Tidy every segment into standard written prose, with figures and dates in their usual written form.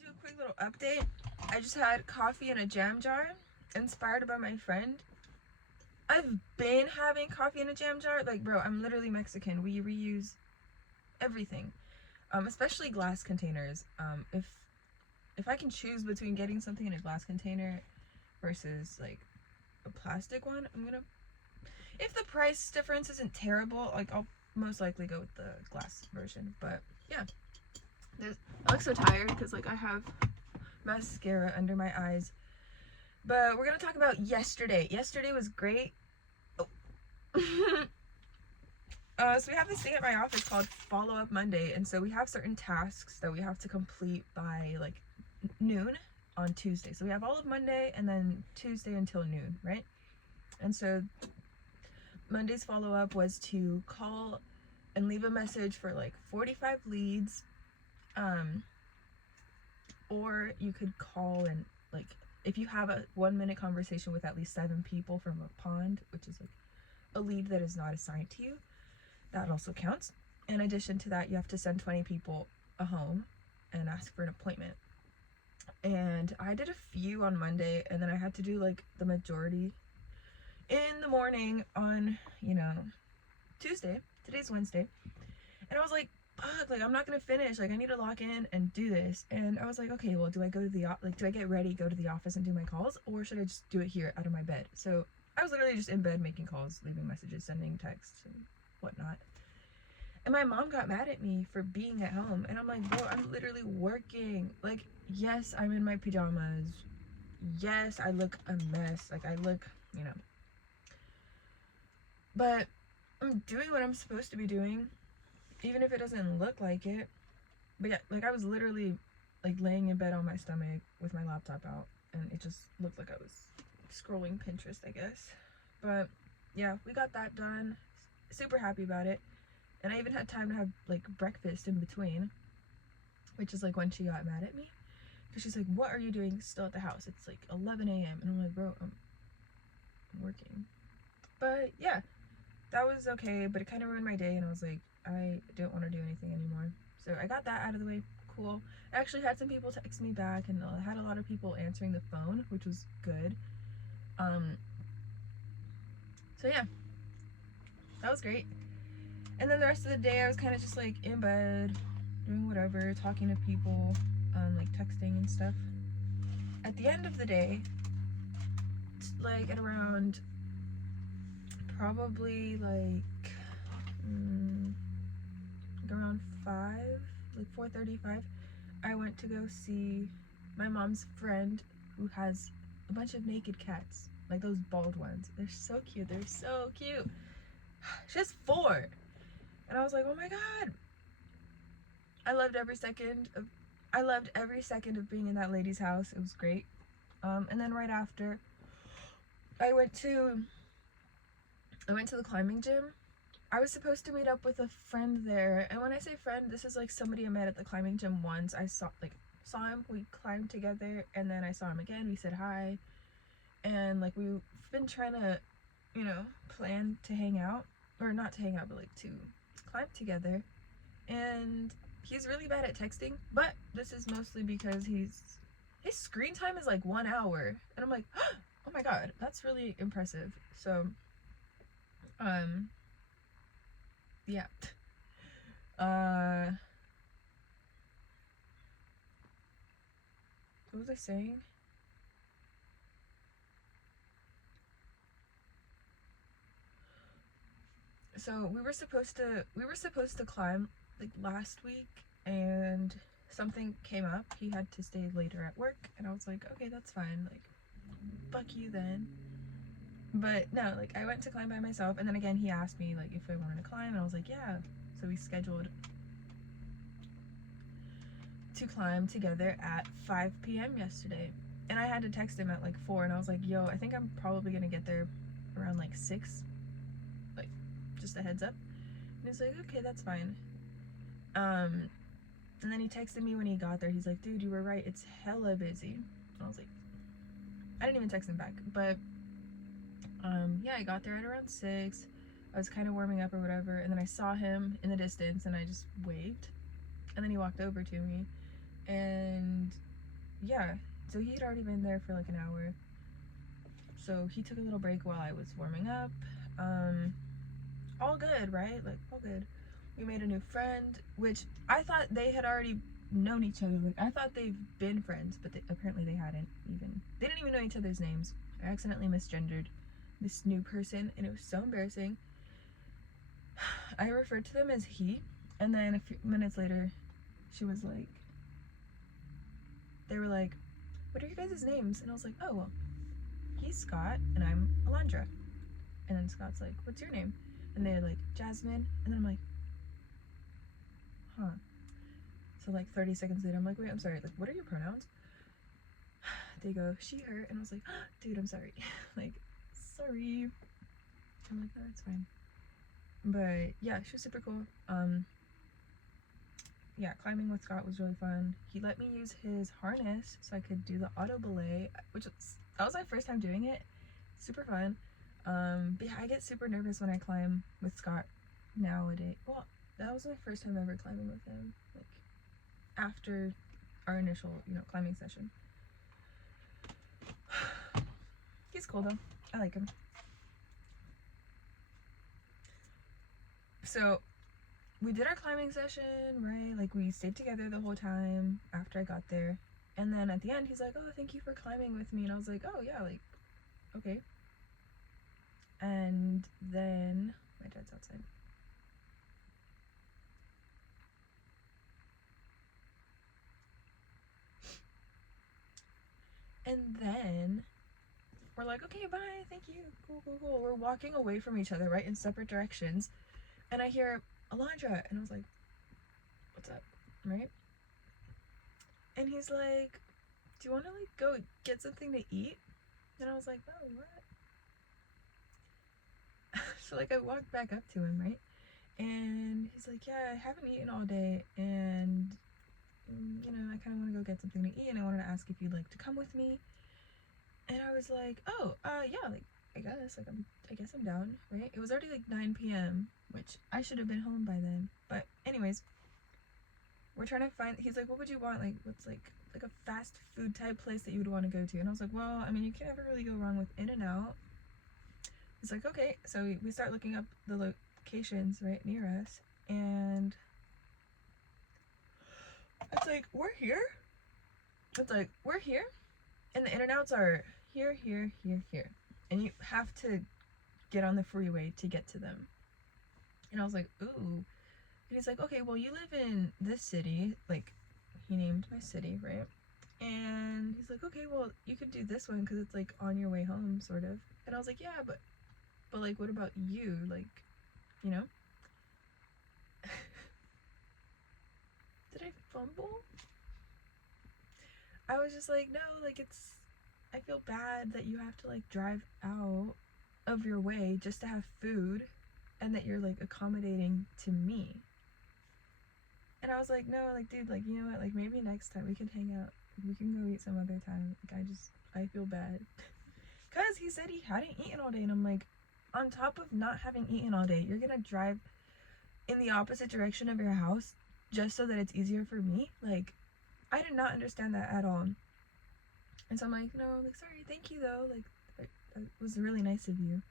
to do a quick little update. I just had coffee in a jam jar, inspired by my friend. I've been having coffee in a jam jar. Like, bro, I'm literally Mexican. We reuse everything, especially glass containers. If I can choose between getting something in a glass container versus like a plastic one, I'm gonna. If the price difference isn't terrible, like I'll most likely go with the glass version. But yeah, I look so tired because like I have mascara under my eyes. But we're gonna talk about yesterday. Yesterday was great. Oh. So we have this thing at my office called Follow Up Monday, and so we have certain tasks that we have to complete by like noon on Tuesday. So we have all of Monday and then Tuesday until noon, right? And so Monday's follow up was to call and leave a message for like 45 leads. Or you could call and like if you have a 1-minute conversation with at least 7 people from a pond, which is like a lead that is not assigned to you, that also counts. In addition to that, you have to send 20 people a home and ask for an appointment. And I did a few on Monday, and then I had to do like the majority in the morning on, Tuesday. Today's Wednesday. And I was like, fuck, like I'm not gonna finish. Like I need to lock in and do this. And I was like, okay, well, do I go to the do I get ready, go to the office and do my calls, or should I just do it here out of my bed? So I was literally just in bed making calls, leaving messages, sending texts and whatnot. And my mom got mad at me for being at home, and I'm like, bro, I'm literally working. Like, yes, I'm in my pajamas. Yes, I look a mess. Like I look, but I'm doing what I'm supposed to be doing, even if it doesn't look like it. But yeah, like I was literally like laying in bed on my stomach with my laptop out, and it just looked like I was scrolling Pinterest, I guess. But yeah, we got that done. Super happy about it. And I even had time to have like breakfast in between, which is like when she got mad at me, because she's like, what are you doing still at the house? It's like 11 a.m. and I'm like, bro, I'm working. But yeah, that was okay, but it kind of ruined my day, and I was like, I don't want to do anything anymore. So I got that out of the way. Cool. I actually had some people text me back, and I had a lot of people answering the phone, which was good. So yeah, that was great. And then the rest of the day I was kind of just like in bed doing whatever, talking to people, like texting and stuff. At the end of the day, like at around probably like around 5, like 4:35, I went to go see my mom's friend who has a bunch of naked cats, like those bald ones. They're so cute. They're so cute. She has 4. And I was like, oh my god. I loved every second of being in that lady's house. It was great. And then right after, I went to the climbing gym. I was supposed to meet up with a friend there, and when I say friend, this is like somebody I met at the climbing gym once. I saw him, we climbed together, and then I saw him again, we said hi, and like we've been trying to, plan to hang out, or not to hang out, but like to climb together. And he's really bad at texting, but this is mostly because his screen time is like 1 hour, and I'm like, oh my god, that's really impressive. So yeah. What was I saying? So we were supposed to climb like last week, and something came up. He had to stay later at work, and I was like, okay, that's fine. Like, fuck you then. But no, like I went to climb by myself, and then again he asked me like if I wanted to climb, and I was like, yeah. So we scheduled to climb together at 5 p.m. yesterday. And I had to text him at like 4, and I was like, yo, I think I'm probably gonna get there around like 6. Like, just a heads up. And he's like, okay, that's fine. And then he texted me when he got there. He's like, dude, you were right, it's hella busy. And I was like, I didn't even text him back. But yeah, I got there at around 6. I was kind of warming up or whatever, and then I saw him in the distance, and I just waved. And then he walked over to me, and yeah, so he had already been there for like an hour. So he took a little break while I was warming up. All good, right? Like, all good. We made a new friend, which I thought they had already known each other. Like, I thought they've been friends, but apparently they hadn't even. They didn't even know each other's names. I accidentally misgendered this new person, and it was so embarrassing. I referred to them as he, and then a few minutes later, she was like, they were like, what are your guys' names? And I was like, oh, well, he's Scott, and I'm Alondra. And then Scott's like, what's your name? And they're like, Jasmine. And then I'm like, huh. So like 30 seconds later, I'm like, wait, I'm sorry. Like, what are your pronouns? They go, she, her. And I was like, oh, dude, I'm sorry. Like, sorry. I'm like, no, it's fine. But yeah, she was super cool. Yeah, climbing with Scott was really fun. He let me use his harness so I could do the auto belay, which was, that was my first time doing it. Super fun. But yeah, I get super nervous when I climb with Scott nowadays. Well, that was my first time ever climbing with him, like after our initial, climbing session. He's cool though. I like him. So we did our climbing session, right? Like, we stayed together the whole time after I got there. And then at the end, he's like, oh, thank you for climbing with me. And I was like, oh, yeah, like, okay. And then my dad's outside. And then we're like, okay, bye, thank you, cool, cool, cool. We're walking away from each other, right, in separate directions. And I hear Alondra, and I was like, what's up, right? And he's like, do you want to, like, go get something to eat? And I was like, oh, what? So, like, I walked back up to him, right? And he's like, yeah, I haven't eaten all day, and, I kind of want to go get something to eat, and I wanted to ask if you'd like to come with me. And I was like, oh, yeah, like, I guess I'm down, right? It was already like 9 p.m., which I should have been home by then. But anyways, we're trying to find, he's like, what would you want? Like, what's like a fast food type place that you would want to go to? And I was like, well, I mean, you can never really go wrong with In-N-Out. He's like, okay. So we start looking up the locations right near us, and it's like, we're here. It's like, we're here, and the In-N-Outs are here, here, here, here. And you have to get on the freeway to get to them. And I was like, ooh. And he's like, okay, well, you live in this city. Like, he named my city, right? And he's like, okay, well, you could do this one because it's like on your way home, sort of. And I was like, yeah, but like, what about you? Like, you know? Did I fumble? I was just like, no, like, I feel bad that you have to like drive out of your way just to have food, and that you're like accommodating to me. And I was like, no, like, dude, like, you know what, like, maybe next time we can hang out. We can go eat some other time. Like, I feel bad. Because he said he hadn't eaten all day, and I'm like, on top of not having eaten all day, you're gonna drive in the opposite direction of your house just so that it's easier for me? Like, I did not understand that at all. And so I'm like, no, like, sorry, thank you though. Like, that was really nice of you.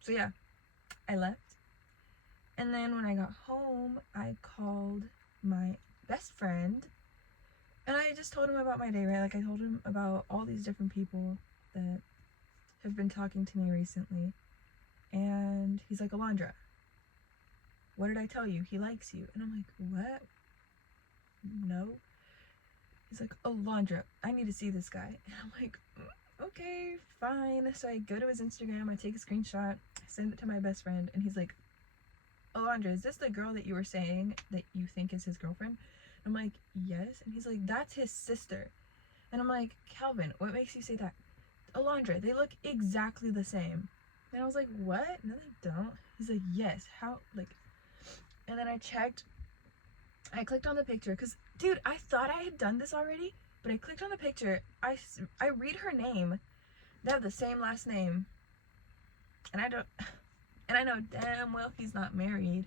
So yeah, I left. And then when I got home, I called my best friend, and I just told him about my day, right? Like, I told him about all these different people that have been talking to me recently. And he's like, Alondra, what did I tell you? He likes you. And I'm like, what? No. He's like, Alondra, I need to see this guy. And I'm like, okay, fine. So I go to his Instagram, I take a screenshot, I send it to my best friend, and he's like, Alondra, is this the girl that you were saying that you think is his girlfriend? I'm like, yes. And he's like, that's his sister. And I'm like, Calvin, what makes you say that? Alondra, they look exactly the same. And I was like, what? No, they don't. He's like, yes. How? Like, and then I checked. I clicked on the picture because, dude, I thought I had done this already, but I clicked on the picture. I read her name. They have the same last name. And I know damn well he's not married.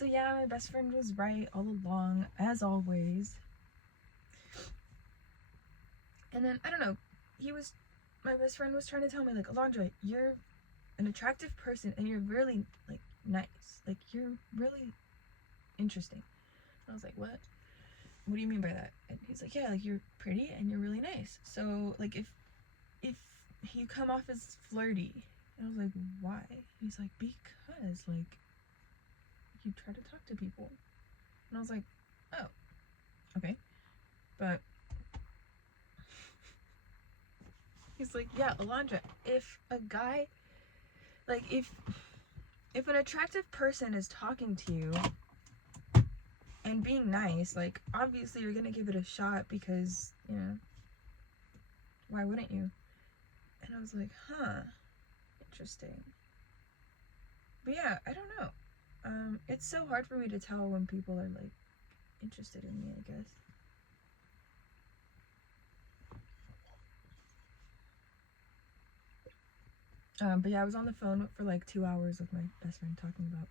So yeah, my best friend was right all along, as always. And then, I don't know, my best friend was trying to tell me, like, Alondra, you're an attractive person and you're really, like, nice. Like, you're really interesting. And I was like, what? What do you mean by that? And he's like, yeah, like, you're pretty and you're really nice. So, like, if you come off as flirty. And I was like, why? He's like, because, like, you try to talk to people. And I was like, oh, okay. But he's like, yeah, Alondra, if a guy, like, if an attractive person is talking to you and being nice, like, obviously you're gonna give it a shot because, you know, why wouldn't you? And I was like, huh, interesting. But yeah, I don't know. It's so hard for me to tell when people are, like, interested in me, I guess. But yeah, I was on the phone for like 2 hours with my best friend talking about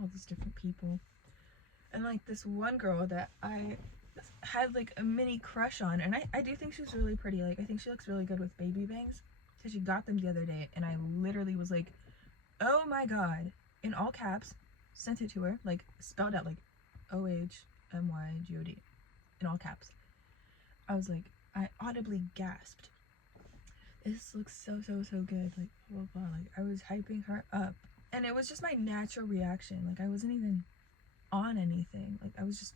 all these different people. And like this one girl that I had like a mini crush on, and I do think she's really pretty. Like, I think she looks really good with baby bangs. So she got them the other day, and I literally was like, oh my god, in all caps, sent it to her, like spelled out like OHMYGOD, in all caps. I was like, I audibly gasped. This looks so good, like blah blah blah. Like, I was hyping her up, and it was just my natural reaction. Like, I wasn't even on anything. Like, I was just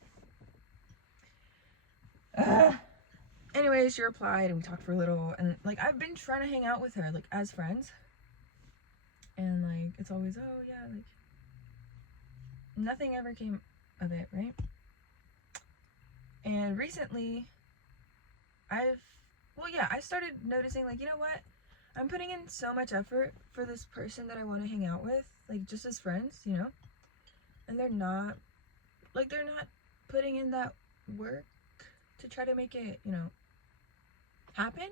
anyway, she replied and we talked for a little, and like, I've been trying to hang out with her, like, as friends, and like, it's always, oh yeah, like, nothing ever came of it, right? And recently I started noticing, like, you know what, I'm putting in so much effort for this person that I want to hang out with, like, just as friends, you know, and they're not putting in that work to try to make it, you know, happen.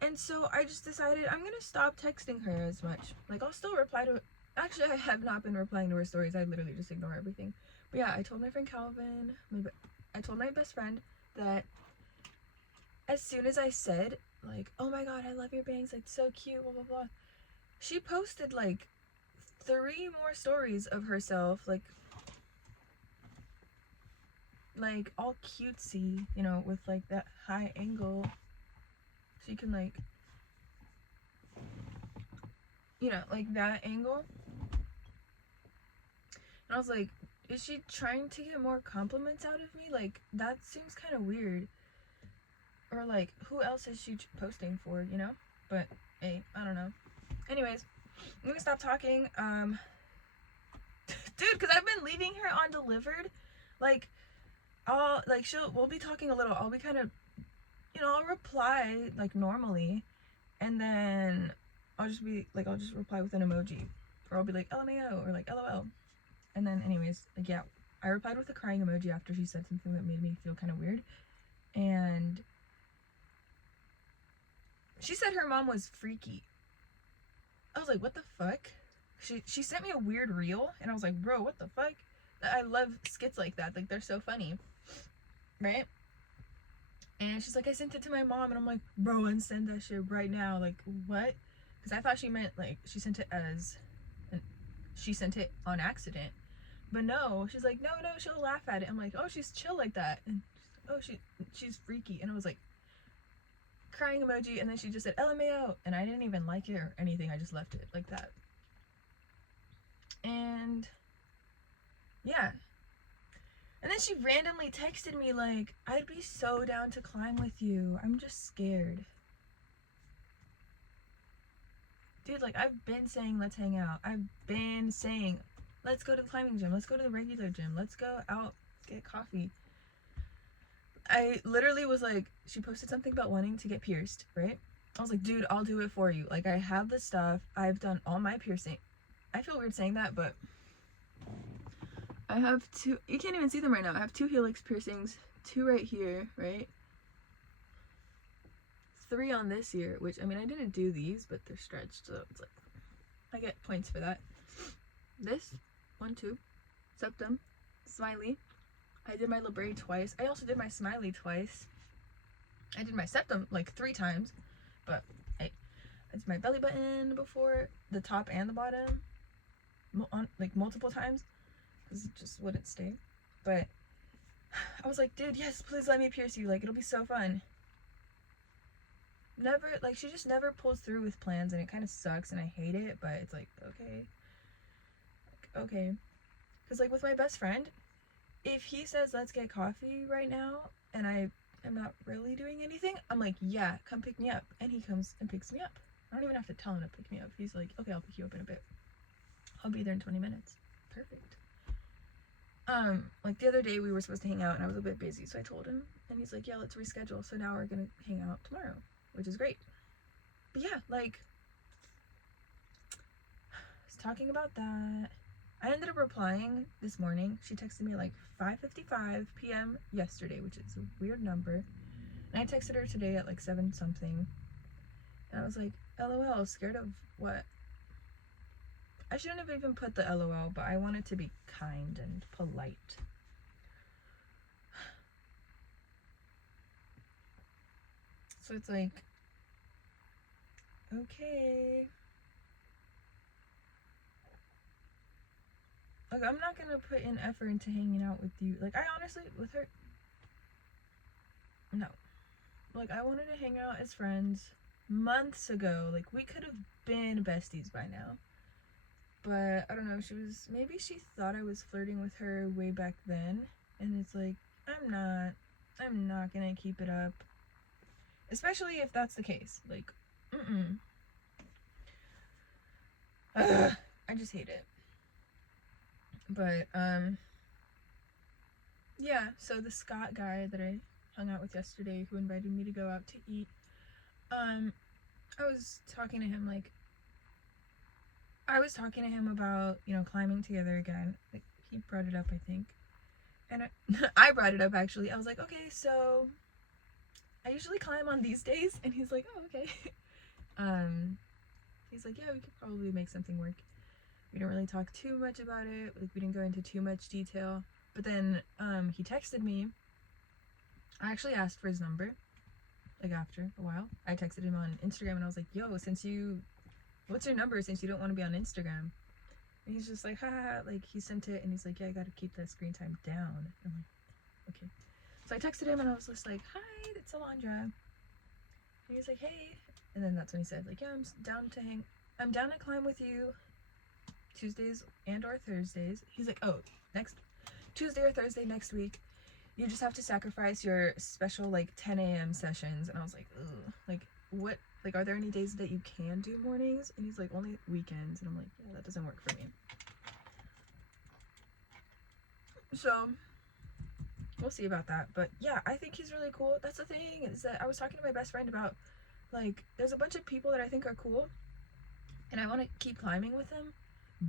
And so I just decided I'm gonna stop texting her as much. Like, I'll still reply to, actually, I have not been replying to her stories. I literally just ignore everything. But yeah, I told my friend Calvin, I told my best friend that as soon as I said, like, oh my god, I love your bangs, like, so cute, blah blah blah, she posted like 3 more stories of herself, like all cutesy, you know, with like that high angle, so you can, like, you know, like that angle. And I was like, is she trying to get more compliments out of me? Like, that seems kind of weird. Or like, who else is she posting for, you know? But hey, I don't know. Anyways, I'm gonna stop talking. Dude, because I've been leaving her on delivered. Like, we'll be talking a little. I'll be kind of, you know, I'll reply like normally, and then I'll just reply with an emoji, or I'll be like LMAO or like LOL, and then anyways, like, yeah, I replied with a crying emoji after she said something that made me feel kind of weird, and she said her mom was freaky. I was like, what the fuck? She sent me a weird reel, and I was like, bro, what the fuck? I love skits like that. Like, they're so funny, right? And she's like, I sent it to my mom, and I'm like, bro, unsend that shit right now. Like, what? Because I thought she meant like she sent it on accident. But no, she's like, no, she'll laugh at it. I'm like, oh, she's chill like that, and oh, she's freaky. And I was like, crying emoji, and then she just said LMAO, and I didn't even like it or anything. I just left it like that. And yeah. And then she randomly texted me like, I'd be so down to climb with you. I'm just scared. Dude, like, I've been saying let's hang out. I've been saying let's go to the climbing gym. Let's go to the regular gym. Let's go out, get coffee. I literally was like, she posted something about wanting to get pierced, right? I was like, dude, I'll do it for you. Like, I have the stuff. I've done all my piercing. I feel weird saying that, but I have 2, you can't even see them right now. I have 2 helix piercings, 2 right here, right? 3 on this ear, which, I mean, I didn't do these, but they're stretched, so it's like, I get points for that. This, 1, 2, septum, smiley. I did my labret twice. I also did my smiley twice. I did my septum like 3 times, but hey, I did my belly button before, the top and the bottom, like multiple times, because it just wouldn't stay. But I was like, dude, yes, please let me pierce you. Like, it'll be so fun. Never, like, she just never pulls through with plans, and it kind of sucks, and I hate it, but it's like, okay. Like, okay. Because, like, with my best friend, if he says, let's get coffee right now, and I am not really doing anything, I'm like, yeah, come pick me up. And he comes and picks me up. I don't even have to tell him to pick me up. He's like, okay, I'll pick you up in a bit. I'll be there in 20 minutes. Perfect. Like the other day we were supposed to hang out and I was a bit busy, so I told him, and he's like, yeah, let's reschedule. So now we're gonna hang out tomorrow, which is great. But yeah, like, I was talking about that. I ended up replying this morning. She texted me like 5:55 p.m. yesterday, which is a weird number. And I texted her today at like 7 something. And I was like, LOL, scared of what? I shouldn't have even put the LOL, but I wanted to be kind and polite. So it's like, okay. Like, I'm not gonna put in effort into hanging out with you. Like, I honestly, with her, no. Like, I wanted to hang out as friends months ago. Like, we could have been besties by now. But, I don't know, maybe she thought I was flirting with her way back then. And it's like, I'm not gonna keep it up. Especially if that's the case. Like, Ugh, I just hate it. But, yeah, so the Scott guy that I hung out with yesterday who invited me to go out to eat, I was talking to him about, climbing together again. Like, he brought it up, I think. And I brought it up, actually. I was like, okay, so I usually climb on these days. And he's like, oh, okay. He's like, yeah, we could probably make something work. We didn't really talk too much about it. Like, we didn't go into too much detail. But then he texted me. I actually asked for his number, like, after a while. I texted him on Instagram, and I was like, yo, what's your number since you don't want to be on Instagram? And he's just like, haha, like, he sent it, and he's like, yeah, I gotta keep that screen time down. I'm like, okay. So I texted him, and I was just like, hi, it's Alondra. And he was like, hey. And then that's when he said, like, yeah, I'm down to climb with you Tuesdays and or Thursdays. He's like, oh, next Tuesday or Thursday next week. You just have to sacrifice your special, like, 10 a.m. sessions. And I was like, ugh. Like, what? Like, are there any days that you can do mornings? And he's like, only weekends. And I'm like, yeah, that doesn't work for me. So, we'll see about that. But, yeah, I think he's really cool. That's the thing, is that I was talking to my best friend about, like, there's a bunch of people that I think are cool. And I want to keep climbing with them.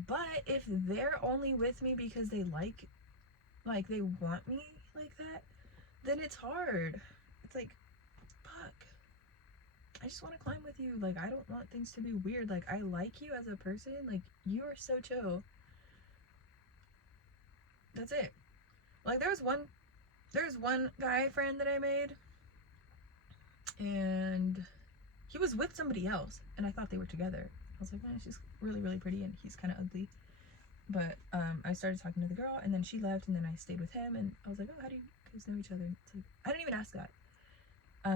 But if they're only with me because they they want me like that, then it's hard. It's like, fuck. I just want to climb with you. Like, I don't want things to be weird. Like, I like you as a person. Like, you are so chill. That's it. Like, there's one guy friend that I made, and he was with somebody else, and I thought they were together. I was like, man, she's really, really pretty, and he's kind of ugly. But I started talking to the girl, and then she left, and then I stayed with him, and I was like, oh, how do you guys know each other? It's like, I didn't even ask that.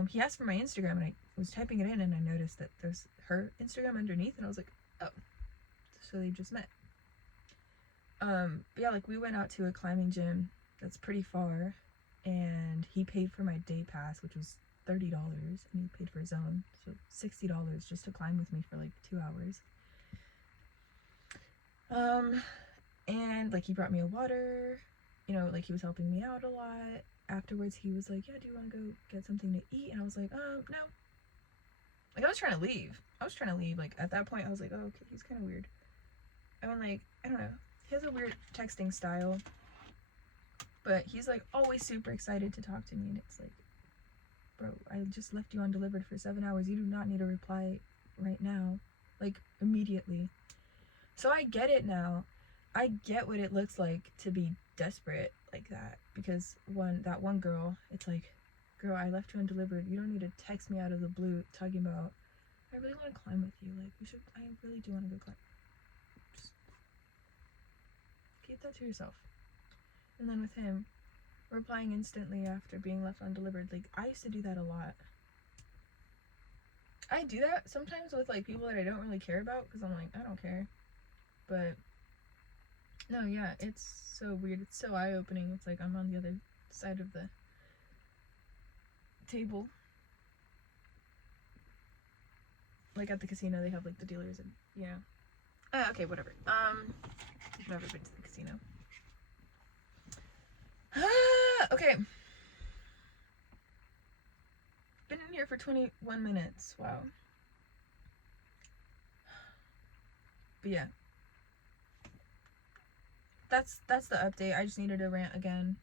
He asked for my Instagram, and I was typing it in, and I noticed that there's her Instagram underneath, and I was like, oh, so they just met. But yeah, like, we went out to a climbing gym that's pretty far, and he paid for my day pass, which was $30, and he paid for his own, so $60 just to climb with me for like 2 hours. And like, he brought me a water, like, he was helping me out a lot. Afterwards, he was like, yeah, do you want to go get something to eat? And I was like, no. Like, I was trying to leave. Like, at that point, I was like, oh, okay, he's kind of weird. I mean, like, I don't know. He has a weird texting style, but he's like always super excited to talk to me, and it's like, bro, I just left you undelivered for 7 hours. You do not need a reply right now, like, immediately. So I get it now. I get what it looks like to be desperate like that, because that one girl, it's like, girl, I left you undelivered. You don't need to text me out of the blue talking about, I really want to climb with you. Like, I really do want to go climb. Just keep that to yourself. And then with him, replying instantly after being left undelivered, like, I used to do that a lot. I do that sometimes with, like, people that I don't really care about, because I'm like, I don't care. But no, yeah, it's so weird. It's so eye-opening. It's like I'm on the other side of the table. Like at the casino, they have like the dealers, and yeah. Okay, whatever. I've never been to the casino. Okay. Been in here for 21 minutes. Wow. But yeah. That's the update. I just needed to rant again.